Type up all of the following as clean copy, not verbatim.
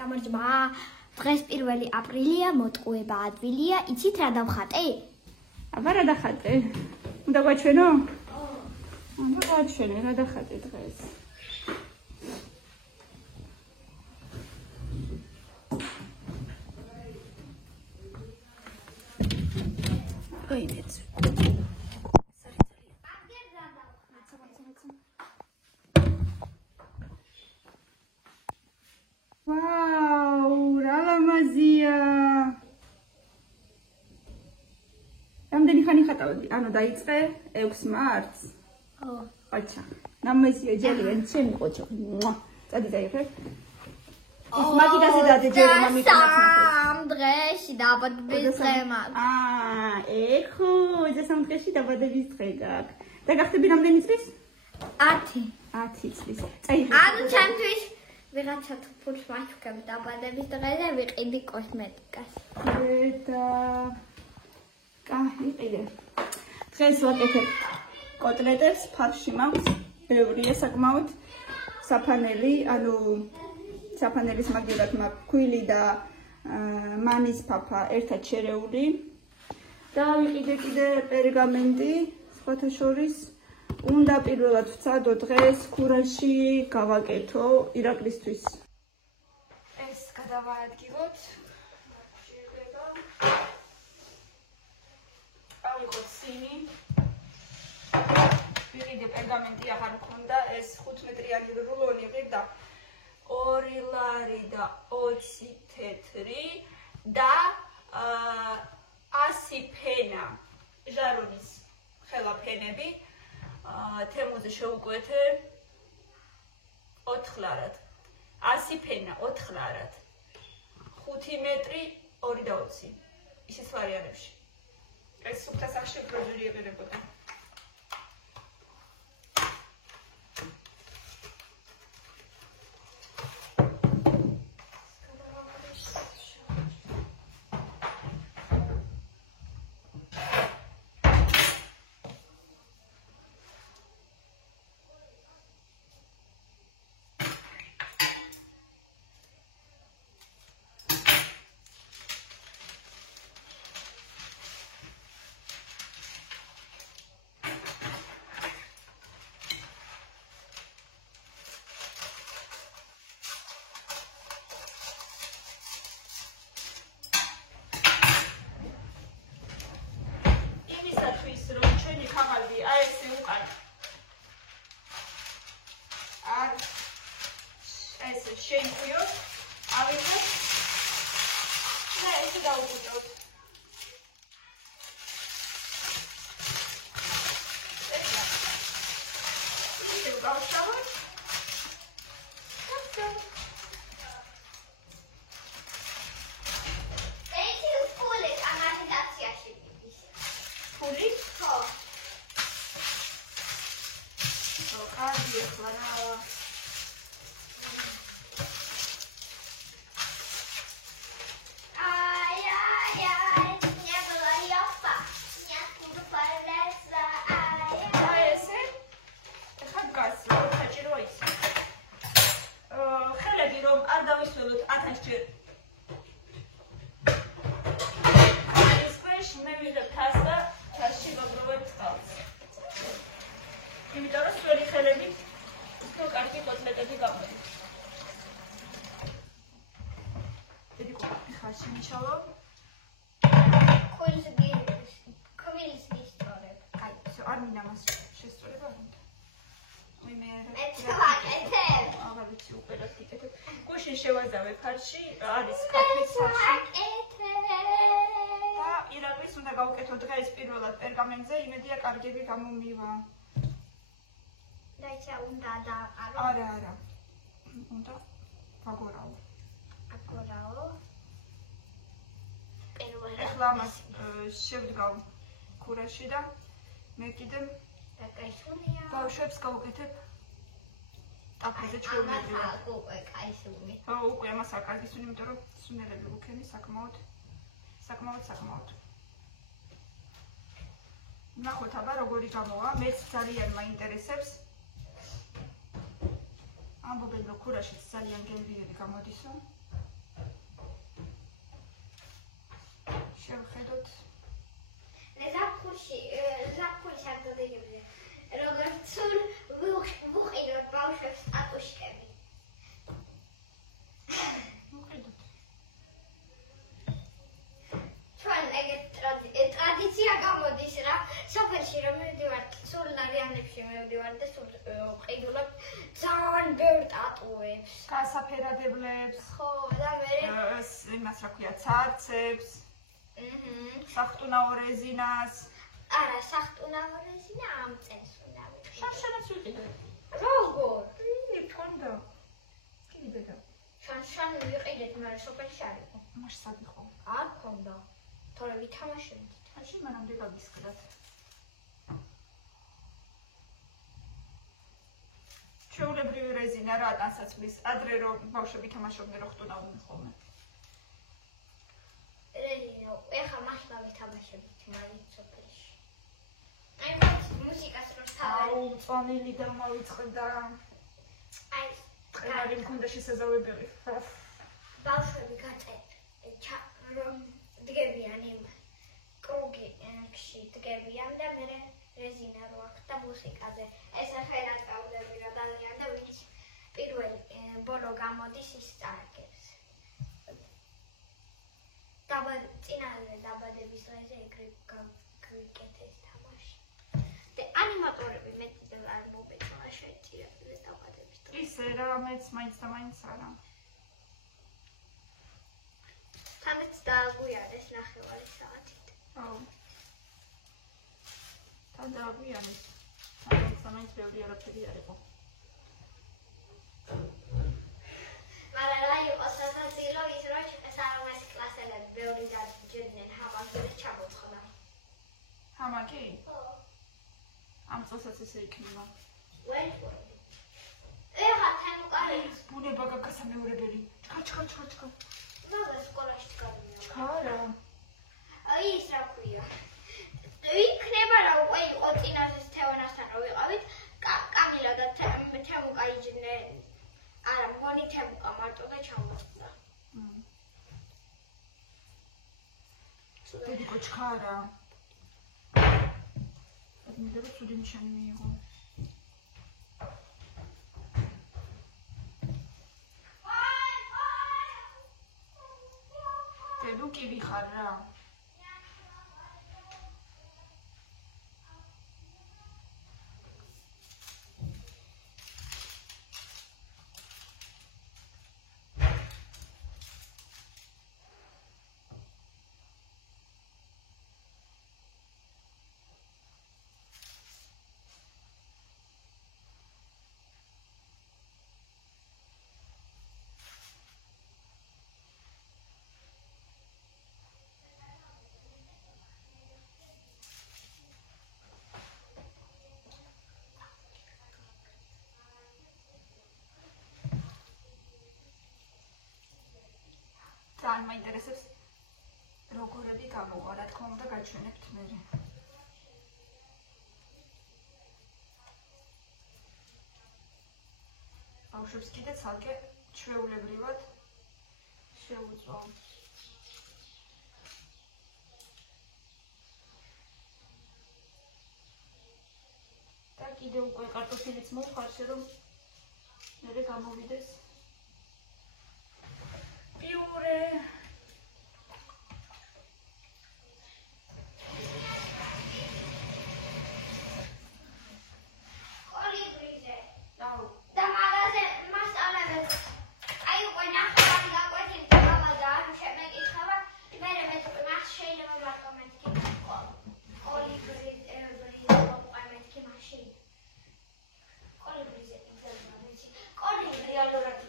გამარჯობა. დღეს 1 აპრილია, მოტყუება ადვილია. იცით რა დავხატე? აბა რა დახატე? უნდა გვაჩვენო? უნდა გვაჩვენე რა დახატე დღეს. აიდეც. ვაუ, რა ლამაზია. რამდენი ხანი ხატავდი? ანუ დაიწყე 6 მარტს? ხო. აჩა. ნამაზია ჯერიან ჩემი ყოჩო. წადი დაიხე. ის მაგიდაზე დაძეჯერე მამიკონა. სამ დღეში დაბადების დღე მაქვს. ეხო, ეს სამ დღეში დაბადების დღე გაქვს. და გახდები რამდენი წლის? 10. 10 წლის. წაიღე. ანუ ჩემთვის ვიღაცა თუ ფულს მაჩვენებ დაბადების დღეზე ვიყიდი კოსმეტიკას. და კაი, დღეს ვაკეთებ კოტლეტებს, ფარში მაქვს, ბევრია საკმაოდ. საფანელი, ანუ საფანელის მაგივრად მაქვს ქვილი და მანის ფაფა ერთად შერეული. და ვიყიდე კიდე პერგამენტი, სხვათა შორის. უნდა პირველად ვცადო დღეს ქურაში გავაკეთო ირაკლისთვის. ეს გადავაადგილოთ. შეიძლება ავიღოთ სინი. ვიყიდე პერგამენტი აღარ მქონდა, ეს 5 მეტრიანი რულონი ვიყიდა 2 ლარი და 20 თეთრი და 100 ფენა ჟარონის ხელა ფენები. თემუზე შევუკვეთე 4 ლარად. 100 ფენა 4 ლარად. 5 მეტრი 2 და 20. ისიც ლარიანებში. ეს სუფთა სახში პროჟერი ეყირებოდა. შეიძიოთ, ავიღოთ და ესე დავუყუროთ. ისე გავშალოთ. ეს ფული კანალიზაციაში მიდის. ფული? ხო. კარგი ახლა რა შევაძავე ფარში, არის კაფის ფარში. და ირაკლის უნდა გავუკეთო დღეს პირველად პერგამენტზე, იმედია კარგები გამომივა. და ისა უნდა დააყარო? არა. უნდა ვაგორაო. აგორაო. პირველად. ეხლა ამას შევდგავ ქურაში და მე კიდე და კაისუნია. ბავშვებს გავუკეთებ ტაფაზე ჩვეულებრივად. ამას უკვე კაისუნი. ხო, უკვე ამას აკარგისუნი, იმიტომ რომ სუნელები უქენი საკმაოდ. ნახოთ აბა როგორი გამოვა, მეც ძალიან მაინტერესებს. ამბობენ რომ ქურაშიც ძალიან გემრიელი გამოდისო. შევხედოთ. ზაფხულში ამდენები როგორც სულ ვუყიდოთ ბავშვებს ტატუშკები. ვუყიდოთ. ჩვენ ეგეთ ტრადიცია გამოდის რა. სოფელში რომ მივდივართ, სულ ნარიანებში მივდივართ და სულ ვყიდულობ ძალიან ბევრ ტატუებს. გასაფერადებლებს. ხო, და მე იმას რა ქვია, ცარცებს. სახტუნაო რეზინას. არა, სახტუნაო რეზინა ამ წელს უნდა ვიყიდო. შანშანაც ვიყიდეთ. როგორ? მქონდა. კიდედა. შანშან ვიყიდეთ, მაგრამ სოფელში არ იყო. მაშ სად იყო? არ ქონდა. თორე ვითამაშებდით. მაშინ მანამდე გაგისკრათ. ჩვეულებრივი რეზინა რა ტანსაცმლის, ადრე რომ ბავშვები თამაშობდნენ რო ხტუნავდნენ ხოლმე. რეზინა, ეხა მაშლა ვითამაშებდით მაგით სოფელში. აი მუსიკას რო თავი. აუ, წვანილი დამავიწყდა. აი, ყევარი მქონდა შესაძლებელი. ბავშვები რომ დგებიან იმ კრუგში დგებიან და მე რეზინა რო აქვს და მუსიკაზე. ეს ხელნაწავლები რა ძალიან და ვინც პირველი ბოლო გამოდის ის წარგებს. დაბადების დღეზე ეგრე გვიკეთეს თამაში. და ანიმატორები მეტი არ მობეჭდა შეჭირებდეს დაბადების დღეს. ისე რა, მეც მაინც და მაინც არა. თამეც დააგვიანეს ნახევარი საათით. აუ. დააგვიანეს. თამეც და მაინც ბევრი არაფერი არ იყო. მაგრამ რა იყო სასაცილო ის რომ სამეცნიერო კლასელები ბევრი დაჭერდნენ ჰამაკი ჩამოწყდა. ჰამაკი? ხო. ამ წელსაც ესე იქნება. ვეჭვი. ეხა თემუკარი ბუნება გაგასამეორებელი. ჩქა. მაგას სკოლაში ჩქარია. ჩქარა. აი ის რა ქვია. იქნება რა უკვე იყო წინასეს თევანასთან რო ვიყავით, კამილა და თემუკა იჯდნენ. არა, მგონი თემუკა მარტო და ჩამოწყდა. დედიკო ჩქარა. მინდა რომ ცუდი ნიშანი მიიღო. დედუ კი ვიხარ რა. ძალიან მაინტერესებს როგორები გამოვა, რა თქმა უნდა გაჩვენებთ მერე. ბავშვებს კიდე ცალკე ჩვეულებრივად შეუწვა. და კიდე უკვე კარტოფილიც მოვხარშე რომ მერე გამოვიდეს. Piure. კოლიბრიზე. Dau. და მაგაზე მასწავლებლებს აი უკვე ნახევარი გაკვეთილი დავაბადა, არ შემეკითხება, მე მას შეიძლება მარტო მეთქი კოლიბრიზე მოყვანეთქი მაშინ. კოლიბრიზე იგზავნა, ვიცი. კოლიბრი რეალურად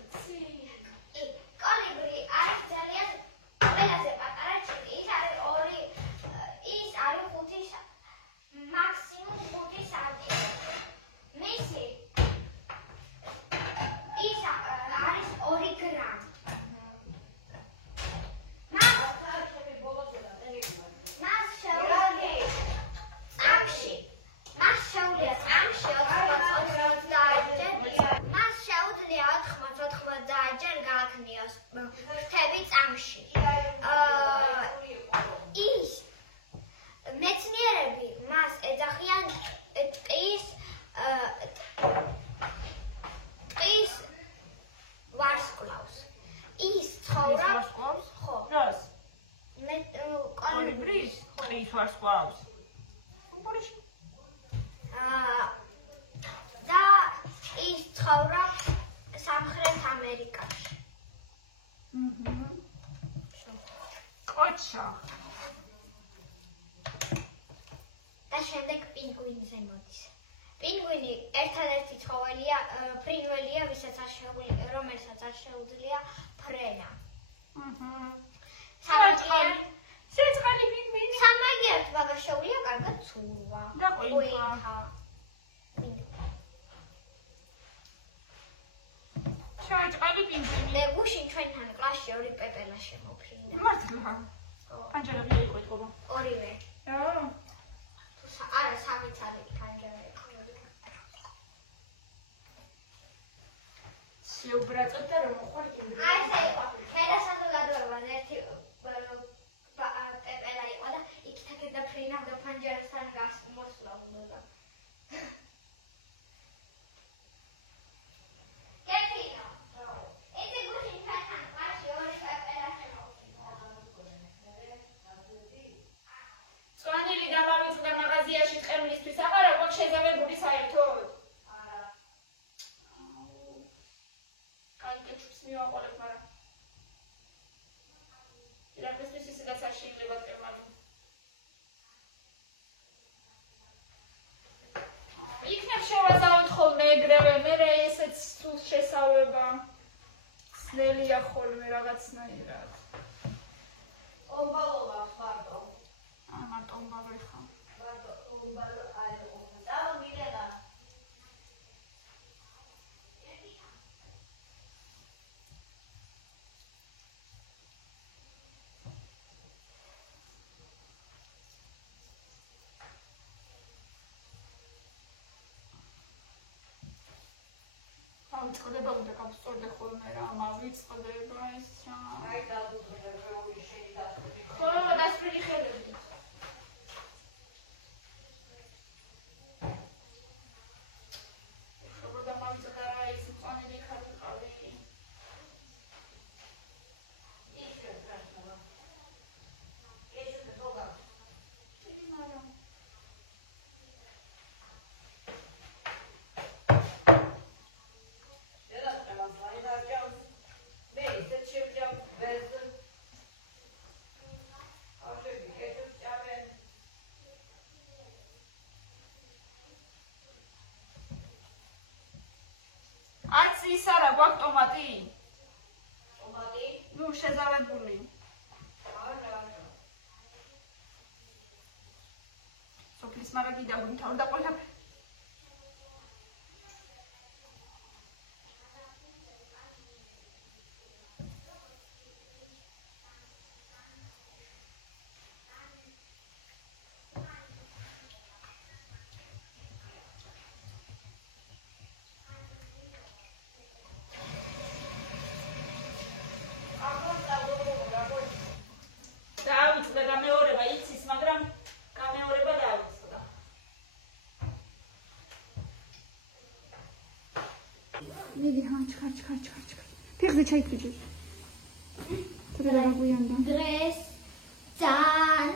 გააჩნიოს ფრთები წამში. ის მეცნიერები მას ეძახიან ტყის ვარსკვლავს. ის ცხოვრობს ხო. რას? კოლიბრის ტყის ვარსკვლავს. და ის ცხოვრობს სამხრეთ ამერიკაში. კოჩა. და შემდეგ პინგვინზე მოდის. პინგვინი ერთადერთი ცხოველია, ფრინველია, რომელსაც არ შეუძლია ფრენა. სიწყალი პინგვინი. სამაგიეროდ მაგას შეუძლია კარგად ცურვა. და ყვინთვა. სიწყალი პინგვინი. მე გუშინ ჩვენთან კლასში ორი პეპელა შემოფრინდა. მართლა. პანჯერები იყვითყობა. ორივე. არა, სამიც არის პანჯერები. შეუბრაწოთ და რომ მოყვარ კი. აი ესე იყო. მე და საზოგადოებამ ერთი პეპელა იყო და იქითაკეთ და ფრინავდა პანჯერასთან მოსვლობდა. წვანილი დამავიწყდა მაღაზიაში ყემლისთვის, აღარა გვაქვს შეზავებული საერთოდ? არა. კანკეჩებს მივაყოლებ, მაგრამ ირაკისთვის ისედაც არ შეიძლება ტერმანი. იქნებ შევაზავოთ ხოლმე ეგრევე, მერე ესეც სულ შესავლება. სნელია ხოლმე რაღაცნაირად. ომბალობა ხარდო. მარტო ომბალო ეხა. მარტო ომბალო არის. დავა მიდედა. ავიწყდება უნდა გავსწორდე ხოლმე რა, ავიწყდება ეს რა. აი დავუძღვინე როგორი შეიძლება დასწრული. ხო, დასწრული ხელები. შეგოდა მამწდა რა ის მწვანილი ხარიყავი. ისე პრასნობა. ესეც როგორ? ჩი მაგრამ ის არა გვაქვს ტომატი? ტომატი? ნუ შეზავებული. არა. სოფლის მარაგი დაგვიმთავრდა ყველაფერი. მიდი ხარჩ. ფეხზე ჩაიფრიჯე. თორე რა გვიანდა. დღეს ძალიან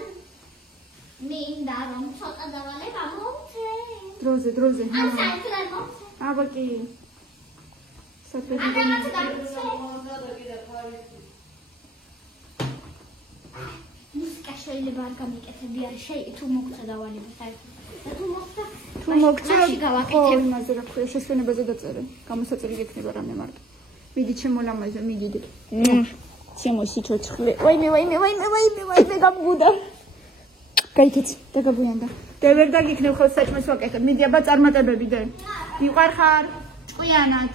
მინდა რომ ცოტა დავალებ ამოვცე. დროზე. ამ საერთოდ მოვცე. აბა კი. სათბედი გამოცე. მუსიკა შეიძლება არ გამიკეთებდი არ შეიძლება თუ მოგწე დავალებ საერთოდ. და თუ მოგწე ხო, იმაზე რა ქვია, შესვენებაზე დაწერე. გამოსაწერი გექნება რამე მარტო. მიდი ჩემოლამაზე, მიგიდე. ჩემოში ჩოჩხლე. ვაიმე, გამბუდა. გაიქეცი, დაგაბუიანდა. და ვერ დაგიქნევ ხოლმე საჭმელს ვაკეთებ. მიდი აბა წარმატებები დე. მიყვარხარ, ჭკვიანად.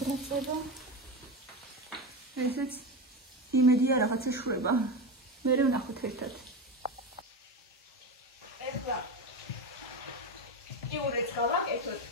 ბრაცება. ესეც იმედია რაღაცა შვება. მე ვნახოთ ერთად. პიურეც გავაკეთოთ.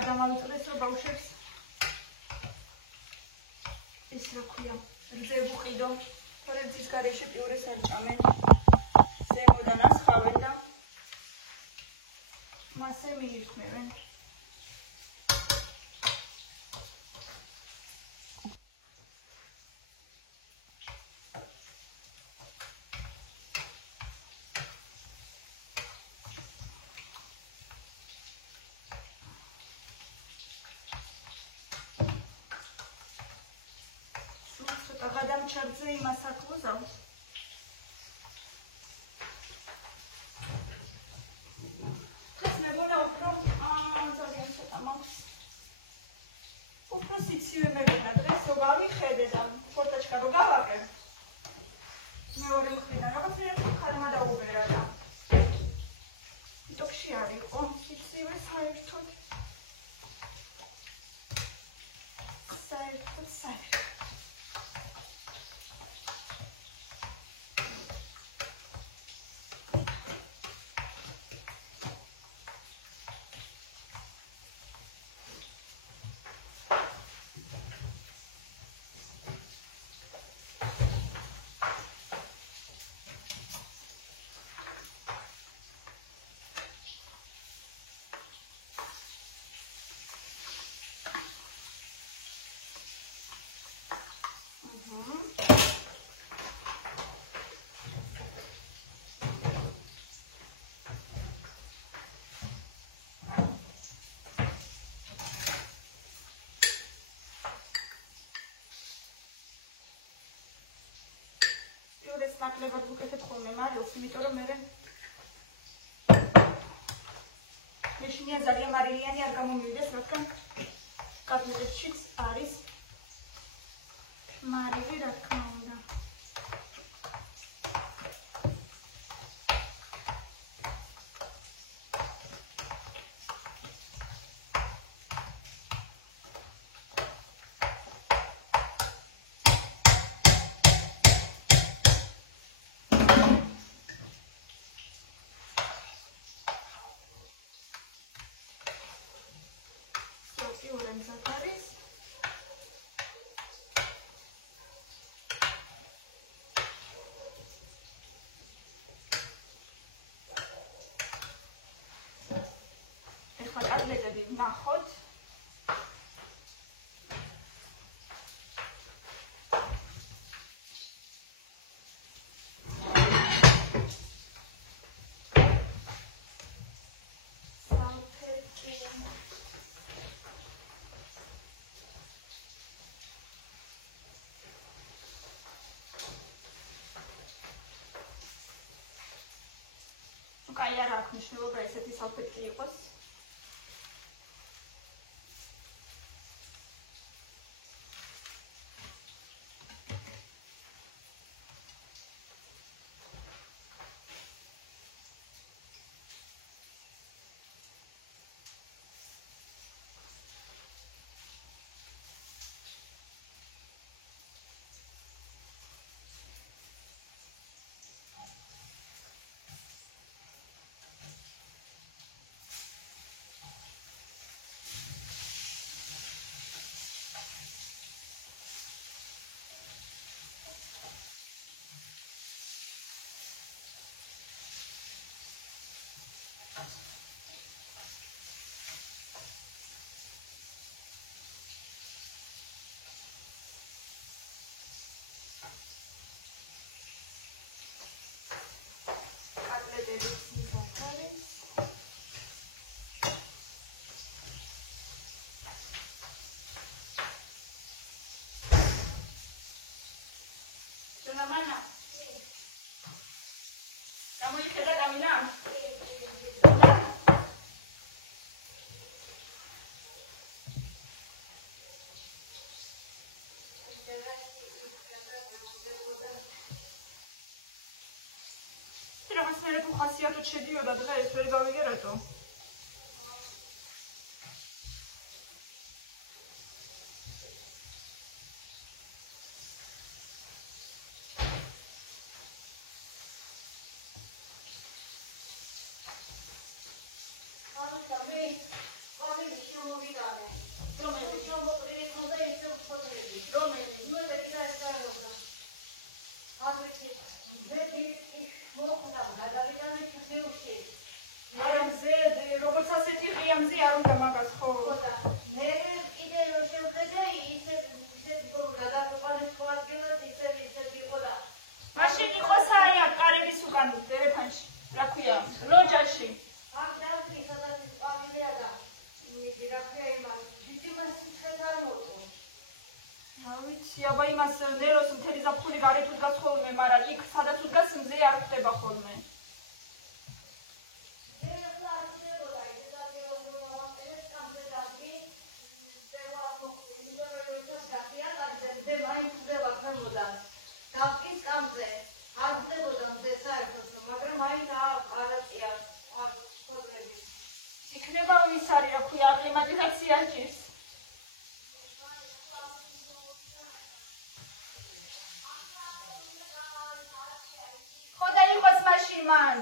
Адамავიწყდეს რომ ბავშვებს ის რა ქვია რძე უყიდო, თორემ ძის გარეშე პიურეს არ ჭამენ, ზემოდან ასხავენ და მასე მიირთმევენ. გადამჩარდზე იმას აქვუზავ. დღეს მეგონა უფრო ძალიან ცოტა მაქვს. უფრო სიცივე მეგონა დღეს რო გავიხედე და ფორტაჩკა რო გავაკე. მეორე მხრიდან რაღაცა ხარმა დაუბერა და იტოქში არ იყო სიცივე საერთოდ. საერთოდ. ნაკლებად ვუკეთებ ხოლმე მარილს, იმიტომ რომ მე მეშინია ძალიან მარილიანი არ გამომივიდეს, რადგან კატლეტებშიც არის მარილი, რა თქმა უნდა. კატლეტები ვნახოთ. კაი არ აქვს მნიშვნელობა ესეთი სალფეტკი იყოს. ხასიათოდ შედიოდა დღეს, ვერ გავიგე რატო. აბა იმას ნეროს მთელი ზაფხული გარეთ უდგას ხოლმე, მაგრამ იქ სადაც უდგას მზე არ ხდება ხოლმე. იქნება ის არის, რა ქვია, აკლიმატიზაცია ჭირს. Man.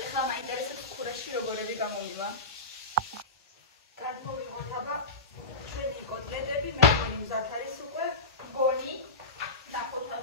Ეხლა მაინტერესებს ქურაში როგორები გამოვივა. გადმოვიღოთ აბა ჩვენი კოტლეტები, მე მგონი მზად არის უკვე. Boni, la foto.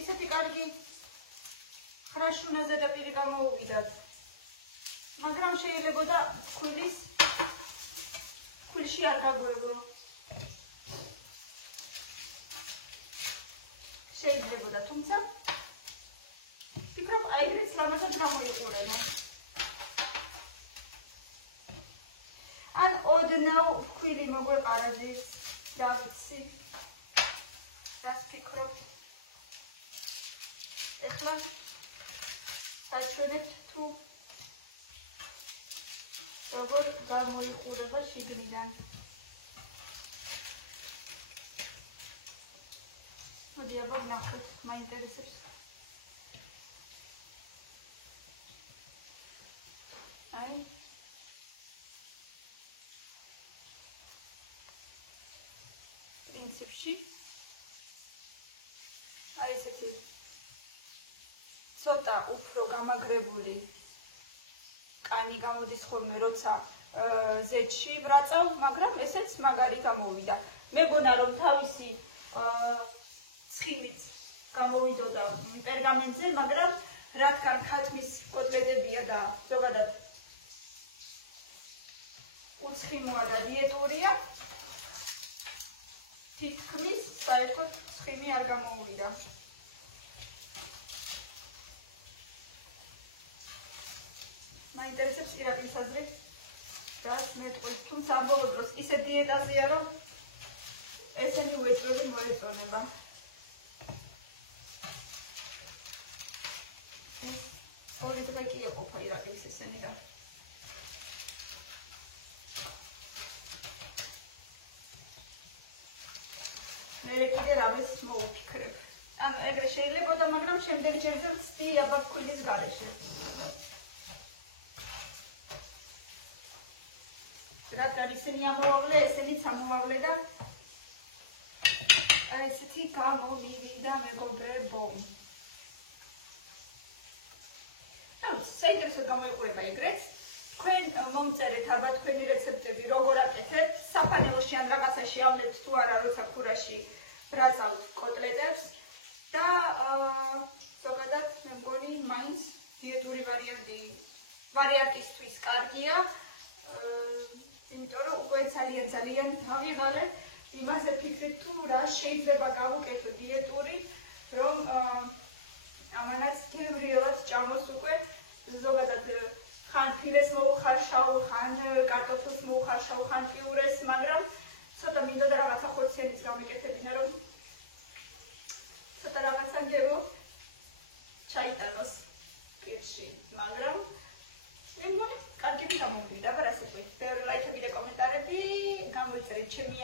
ისეთი კარგი ხრაშუნა ზედაპირი გამოუვიდათ. მაგრამ შეიძლებოდა ქვილში არ გაგვევო. შეიძლებოდა, თუმცა ვფიქრობ, აიგრიც ლამაზად გამოიყურება. ან ოდნავ ქვილი მოგვეყარაძის და ვიცი. რას ფიქრობ? ეხლა საჩვენებთ თუ როგორ გამოიყურება შიგნიდან. მოდი აბა ვნახოთ, მაინტერესებს. აი პრინციპში აი ესეთი ცოტა უფრო გამაგრებული კანი გამოდის ხოლმე, როცა ზეთში ვრაწავ, მაგრამ ესეც მაგარი გამოვიდა. მეგონა რომ თავისი ცხიმით გამოვიდოდა პერგამენტზე, მაგრამ რადგან ქათმის კოტლეტებია და ზოგადად უცხიმოა და დიეტურია, თითქმის საერთოდ ცხიმი არ გამოუვიდა. მაინტერესებს ირაკლის აზრი, რას მეტყვის, თუმცა ამ ბოლო დროს ისე დიეტაზეა, რომ ესენი უეჭველი მოეწონება. ორი დღე კი ეყოფა ირაკლის ესენი და მე კიდე რამეს მოვფიქრებ. ანუ ეგრე შეიძლებოდა, მაგრამ შემდეგ ჯერზე ვცდი აბა ქვილის გარეშე. რადგან ისინი ამოვავლე, ესენიც ამოვავლე და ესეთი გამომივიდა, მეგობრებო. საინტერესოდ გამოიყურება ეგრეც. თქვენ მომწერეთ ალბათ თქვენი რეცეპტები როგორ აკეთებთ, საფანელოში ან რაღაცაში ავნებთ თუ არა, როცა ქურაში ბრაზავთ კოტლეტებს და ზოგადად მე მგონი მაინც დიეტური ვარიანტისთვის კარგია. იმიტომ რომ უკვე ძალიან დავიღალე იმაზე ფიქრით თუ რა შეიძლება გავუკეთო დიეტური, რომ ამანაც გემრიელად ჭამოს უკვე ზოგადად ხან ფილეს მოუხარშავ, ხან კარტოფილს მოუხარშავ, ხან პიურეს, მაგრამ ცოტა მინდოდა რაღაცა ხორციანიც გამიკეთებინა, რომ ცოტა რაღაცა გერო ჩაიტანოს პირში, მაგრამ მე მგონი კარგი გამოგვიდა, რა ასე ვთქვი. ბევრი ლაიქები და კომენტარები გამოიწერეთ ჩემი